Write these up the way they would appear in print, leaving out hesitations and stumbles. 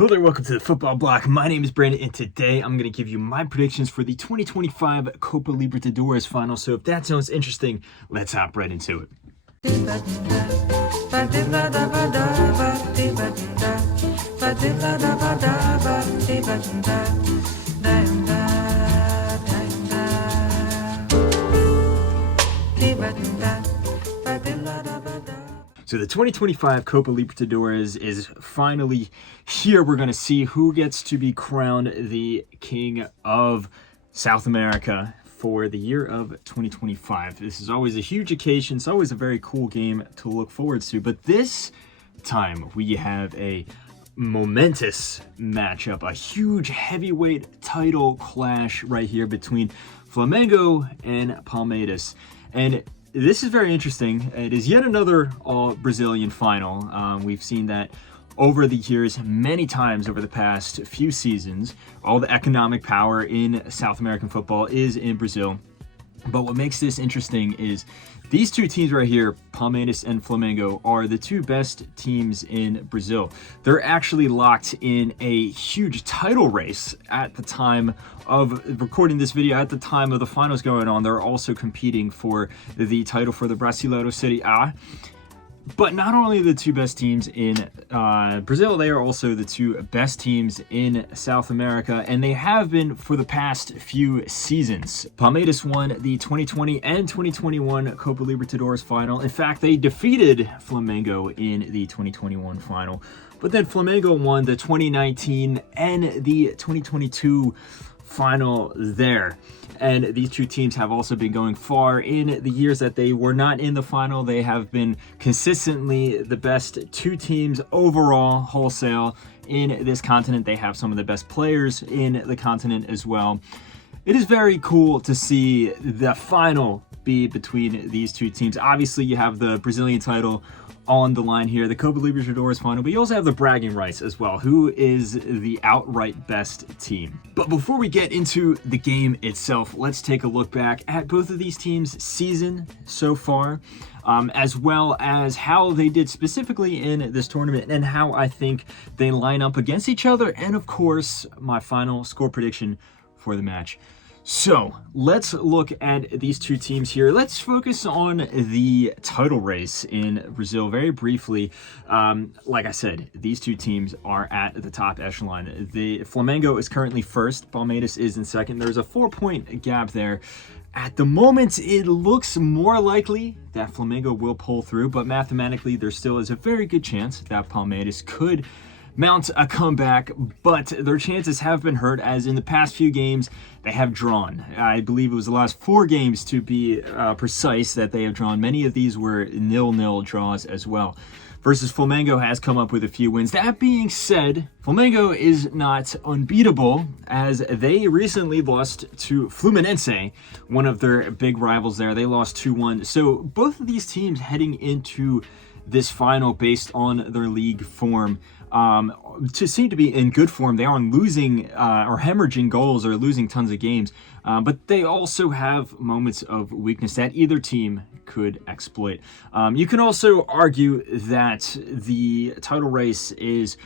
Hello there, welcome to the Football Bloc. My name is Brandon, and today I'm going to give you my predictions for the 2025 Copa Libertadores Final. So if that sounds interesting, let's hop right into it. So the 2025 Copa Libertadores is finally here. We're going to see who gets to be crowned the king of South America for the year of 2025. This is always a huge occasion. It's always a very cool game to look forward to. But this time we have a momentous matchup, a huge heavyweight title clash right here between Flamengo and Palmeiras. And this is very interesting. It is yet another all-Brazilian final. We've seen that over the years, many times over the past few seasons. All the economic power in South American football is in Brazil. But what makes this interesting is these two teams right here, Palmeiras and Flamengo, are the two best teams in Brazil. They're actually locked in a huge title race at the time of recording this video. At the time of the finals going on, they're also competing for the title for the Brasileiro Serie A. But not only the two best teams in Brazil, they are also the two best teams in South America, and they have been for the past few seasons. Palmeiras won the 2020 and 2021 Copa Libertadores final. In fact, they defeated Flamengo in the 2021 final. But then Flamengo won the 2019 and the 2022 final there. And these two teams have also been going far. In the years that they were not in the final, they have been consistently the best two teams overall, wholesale, in this continent. They have some of the best players in the continent as well. It is very cool to see the final be between these two teams. Obviously, you have the Brazilian title on the line here, the Copa Libertadores final, but you also have the bragging rights as well. Who is the outright best team? But before we get into the game itself, let's take a look back at both of these teams' season so far, as well as how they did specifically in this tournament and how I think they line up against each other, and of course, my final score prediction for the match. So let's look at these two teams here. Let's focus on the title race in Brazil very briefly. Like I said, these two teams are at the top echelon. The Flamengo is currently first. Palmeiras is in second. There's a 4-point gap there. At the moment, it looks more likely that Flamengo will pull through, but mathematically, there still is a very good chance that Palmeiras could mount a comeback, but their chances have been hurt, as in the past few games they have drawn. I believe it was the last 4 games, to be precise, that they have drawn. Many of these were 0-0 draws as well. Versus Flamengo has come up with a few wins. That being said, Flamengo is not unbeatable, as they recently lost to Fluminense, one of their big rivals there. They lost 2-1. So both of these teams heading into this final based on their league form to seem to be in good form. They aren't losing or hemorrhaging goals or losing tons of games, but they also have moments of weakness that either team could exploit. You can also argue that the title race is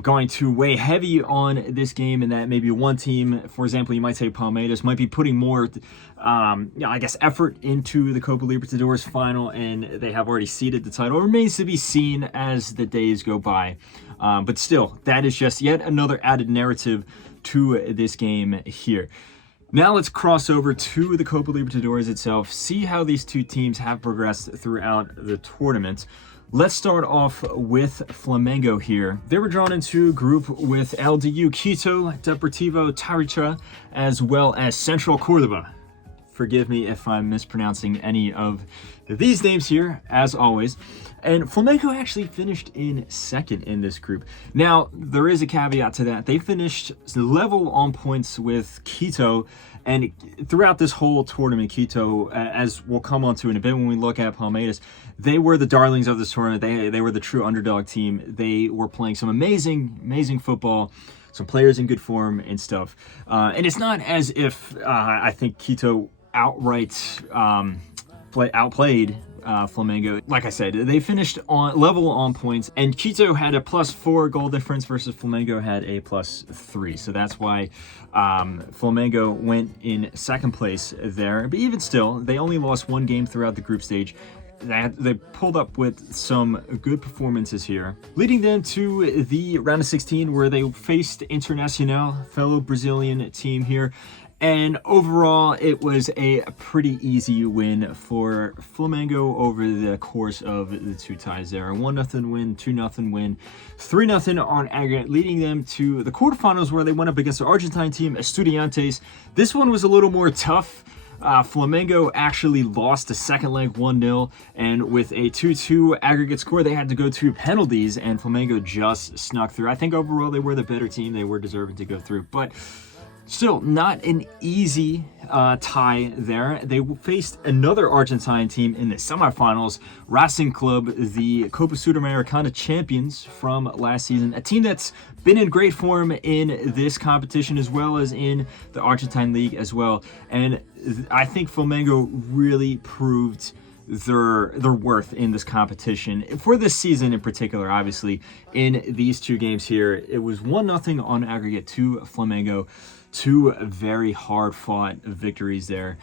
going to weigh heavy on this game, and that maybe one team, for example, you might say Palmeiras, might be putting more effort into the Copa Libertadores final, and they have already seeded the title. It remains to be seen as the days go by. But still, that is just yet another added narrative to this game here. Now let's cross over to the Copa Libertadores itself, see how these two teams have progressed throughout the tournament. Let's start off with Flamengo here. They were drawn into a group with LDU Quito, Deportivo Taricha, as well as Central Córdoba. Forgive me if I'm mispronouncing any of these names here, as always. And Flamengo actually finished in second in this group. Now, there is a caveat to that. They finished level on points with Quito, and throughout this whole tournament, Quito, as we'll come on to in a bit when we look at Palmeiras, they were the darlings of this tournament. They were the true underdog team. They were playing some amazing football, some players in good form and stuff. And it's not as if I think Quito outright outplayed Flamengo. Like I said, they finished on level on points, and Quito had a +4 goal difference versus Flamengo had a +3. So that's why Flamengo went in second place there. But even still, they only lost one game throughout the group stage. They pulled up with some good performances here, leading them to the round of 16 where they faced Internacional, fellow Brazilian team here. And overall, it was a pretty easy win for Flamengo over the course of the two ties there. 1-0 win, 2-0 win, 3-0 on aggregate, leading them to the quarterfinals where they went up against the Argentine team, Estudiantes. This one was a little more tough. Flamengo actually lost the second leg 1-0, and with a 2-2 aggregate score, they had to go to penalties, and Flamengo just snuck through. I think overall they were the better team. They were deserving to go through, but still not an easy tie there. They faced another Argentine team in the semifinals, Racing Club, the Copa Sudamericana champions from last season, a team that's been in great form in this competition as well as in the Argentine League as well. And I think Flamengo really proved their worth in this competition for this season in particular. Obviously, in these two games here, it was 1-0 on aggregate to Flamengo. Two very hard-fought victories there.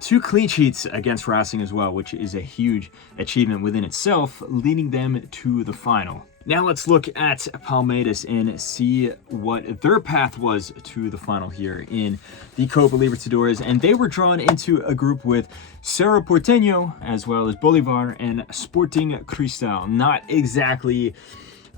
2 clean sheets against Racing as well, which is a huge achievement within itself, leading them to the final. Now let's look at Palmeiras and see what their path was to the final here in the Copa Libertadores. And they were drawn into a group with Cerro Porteño, as well as Bolivar and Sporting Cristal. Not exactly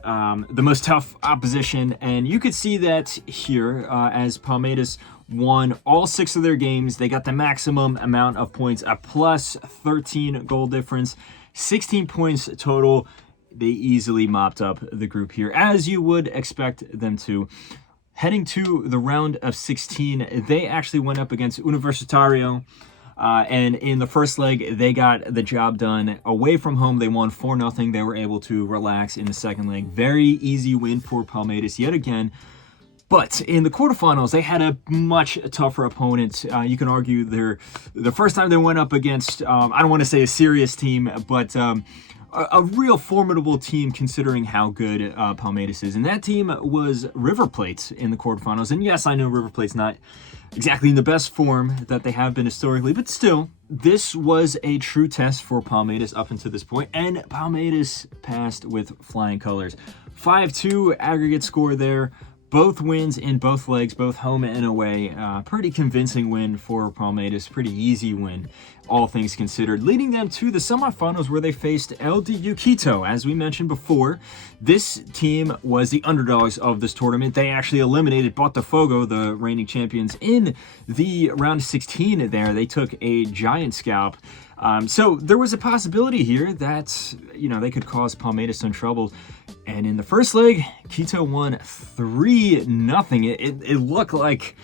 the most tough opposition, and you could see that here as Palmeiras won all 6 of their games. They got the maximum amount of points, a +13 goal difference, 16 points total. They easily mopped up the group here, as you would expect them to. Heading to the round of 16, they actually went up against Universitario. And in the first leg, they got the job done. Away from home, they won 4-0. They were able to relax in the second leg. Very easy win for Palmeiras yet again. But in the quarterfinals, they had a much tougher opponent. You can argue the first time they went up against, I don't want to say a serious team, but a real formidable team considering how good Palmeiras is. And that team was River Plate in the quarterfinals. And yes, I know River Plate's not exactly in the best form that they have been historically, but still, this was a true test for Palmeiras up until this point, and Palmeiras passed with flying colors. 5-2 aggregate score there. Both wins in both legs, both home and away. Pretty convincing win for Palmeiras. Pretty easy win, all things considered. Leading them to the semifinals where they faced LDU Quito. As we mentioned before, this team was the underdogs of this tournament. They actually eliminated Botafogo, the reigning champions, in the round of 16 there. They took a giant scalp. So there was a possibility here that, they could cause Palmeiras some trouble. And in the first leg, Quito won 3-0. It looked like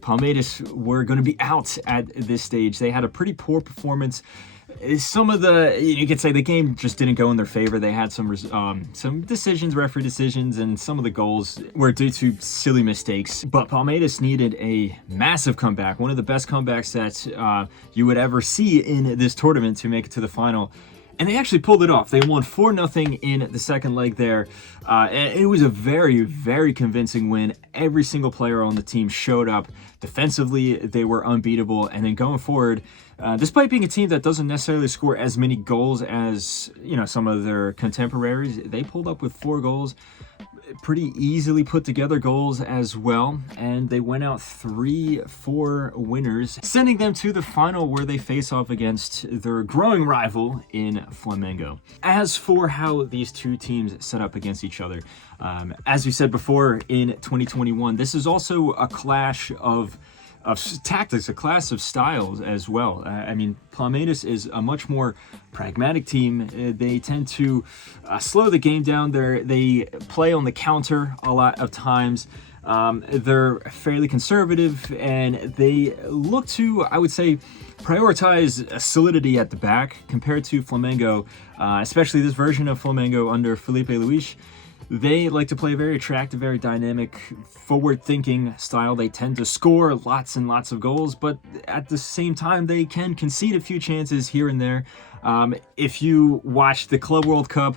Palmeiras were going to be out at this stage. They had a pretty poor performance. Some of you could say the game just didn't go in their favor. They had some decisions, referee decisions, and some of the goals were due to silly mistakes. But Palmeiras needed a massive comeback, one of the best comebacks that you would ever see in this tournament to make it to the final. And they actually pulled it off. They won 4-0 in the second leg there. And it was a very, very convincing win. Every single player on the team showed up. Defensively, they were unbeatable. And then going forward, despite being a team that doesn't necessarily score as many goals as, some of their contemporaries, they pulled up with 4 goals. Pretty easily put together goals as well, and they went out 3-4 winners, sending them to the final where they face off against their growing rival in Flamengo. As for how these two teams set up against each other, as we said before, in 2021, this is also a clash of tactics, a class of styles as well. Palmeiras is a much more pragmatic team. They tend to slow the game down. They play on the counter a lot of times. They're fairly conservative, and they look to, I would say, prioritize solidity at the back compared to Flamengo, especially this version of Flamengo under Felipe Luis. They like to play a very attractive, very dynamic, forward-thinking style. They tend to score lots and lots of goals, but at the same time, they can concede a few chances here and there. If you watch the Club World Cup,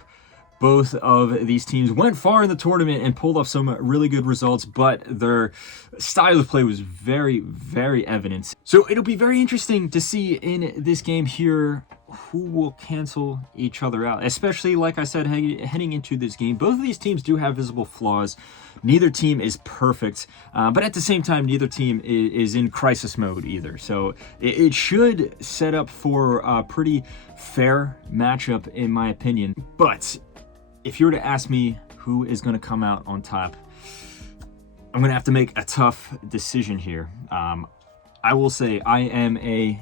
both of these teams went far in the tournament and pulled off some really good results, but their style of play was very, very evident. So it'll be very interesting to see in this game here who will cancel each other out, especially, like I said, heading into this game. Both of these teams do have visible flaws. Neither team is perfect, but at the same time, neither team is in crisis mode either. So it should set up for a pretty fair matchup, in my opinion. But if you were to ask me who is going to come out on top, I'm going to have to make a tough decision here. I will say I am a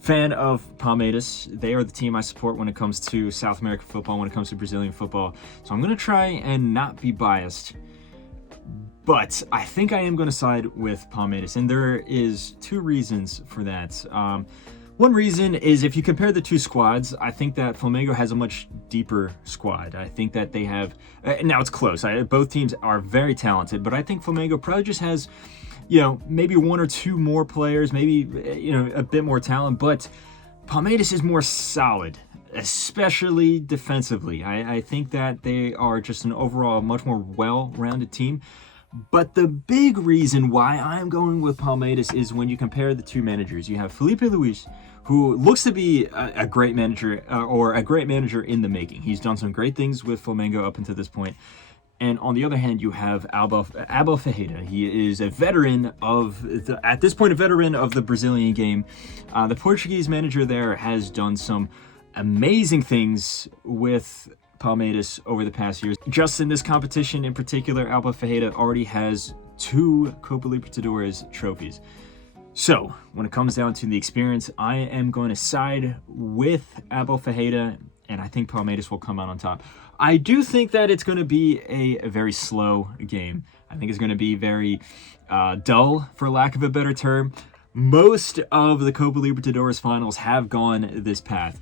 fan of Palmeiras. They are the team I support when it comes to South American football, when it comes to Brazilian football. So I'm going to try and not be biased. But I think I am going to side with Palmeiras, and there is two reasons for that. One reason is if you compare the two squads, I think that Flamengo has a much deeper squad. I think that they have, now it's close. Both teams are very talented, but I think Flamengo probably just has, maybe one or two more players, maybe, a bit more talent, but Palmeiras is more solid, especially defensively. I think that they are just an overall much more well-rounded team. But the big reason why I'm going with Palmeiras is when you compare the two managers. You have Felipe Luis, who looks to be a great manager, or a great manager in the making. He's done some great things with Flamengo up until this point. And on the other hand, you have Abel Ferreira. He is a veteran at this point, a veteran of the Brazilian game. The Portuguese manager there has done some amazing things with Palmeiras over the past years. Just in this competition in particular, Abel Ferreira already has 2 Copa Libertadores trophies. So, when it comes down to the experience, I am going to side with Abel Ferreira, and I think Palmeiras will come out on top. I do think that it's going to be a very slow game. I think it's going to be very dull, for lack of a better term. Most of the Copa Libertadores finals have gone this path.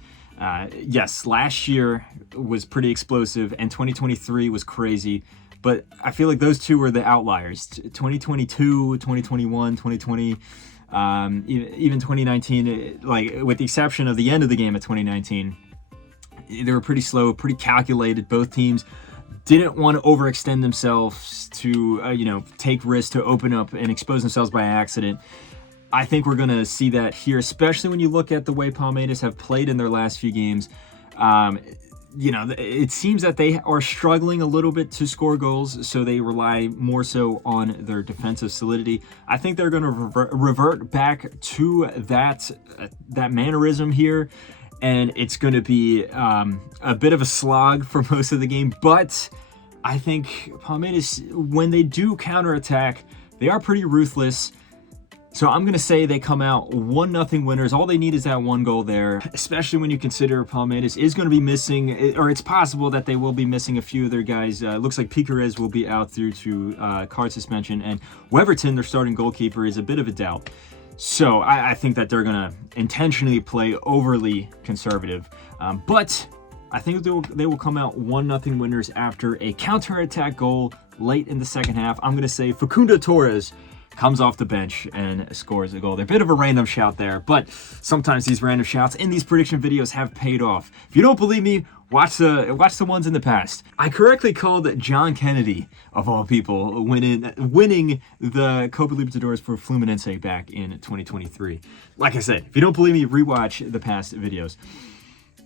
Yes, last year was pretty explosive, and 2023 was crazy, but I feel like those two were the outliers. 2022, 2021, 2020, even 2019, like with the exception of the end of the game of 2019, they were pretty slow, pretty calculated. Both teams didn't want to overextend themselves to, take risks, to open up and expose themselves by accident. I think we're going to see that here, especially when you look at the way Palmeiras have played in their last few games. It seems that they are struggling a little bit to score goals, so they rely more so on their defensive solidity. I think they're going to revert back to that mannerism here, and it's going to be a bit of a slog for most of the game. But I think Palmeiras, when they do counterattack, they are pretty ruthless. So I'm going to say they come out 1-0 winners. All they need is that one goal there, especially when you consider Palmeiras is going to be missing, or it's possible that they will be missing a few of their guys. Looks like Piquerez will be out due to card suspension, and Weverton, their starting goalkeeper, is a bit of a doubt. So I think that they're going to intentionally play overly conservative. But I think they will come out 1-0 winners after a counterattack goal late in the second half. I'm going to say Facundo Torres comes off the bench and scores a goal. They're a bit of a random shout there, but sometimes these random shouts in these prediction videos have paid off. If you don't believe me, watch the ones in the past. I correctly called John Kennedy, of all people, winning the Copa Libertadores for Fluminense back in 2023. Like I said, if you don't believe me, rewatch the past videos.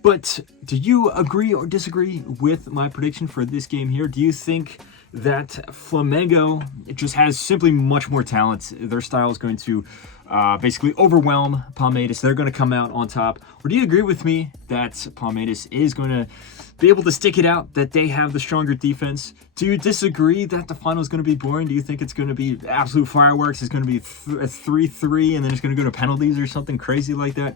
But do you agree or disagree with my prediction for this game here? Do you think that Flamengo just has simply much more talent? Their style is going to basically overwhelm Palmeiras. They're going to come out on top. Or do you agree with me that Palmeiras is going to be able to stick it out, that they have the stronger defense? Do you disagree that the final is going to be boring? Do you think it's going to be absolute fireworks? It's going to be a 3-3 and then it's going to go to penalties or something crazy like that?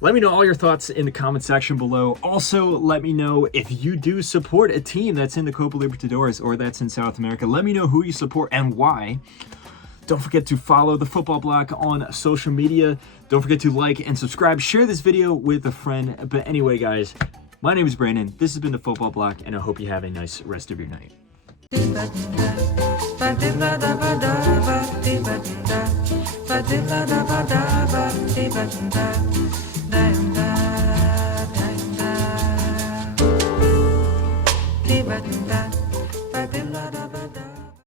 Let me know all your thoughts in the comment section below. Also, let me know if you do support a team that's in the Copa Libertadores or that's in South America. Let me know who you support and why. Don't forget to follow the Football Bloc on social media. Don't forget to like and subscribe. Share this video with a friend. But anyway, guys, my name is Brandon. This has been the Football Bloc, and I hope you have a nice rest of your night. Ba-da-ba-da-ba-da.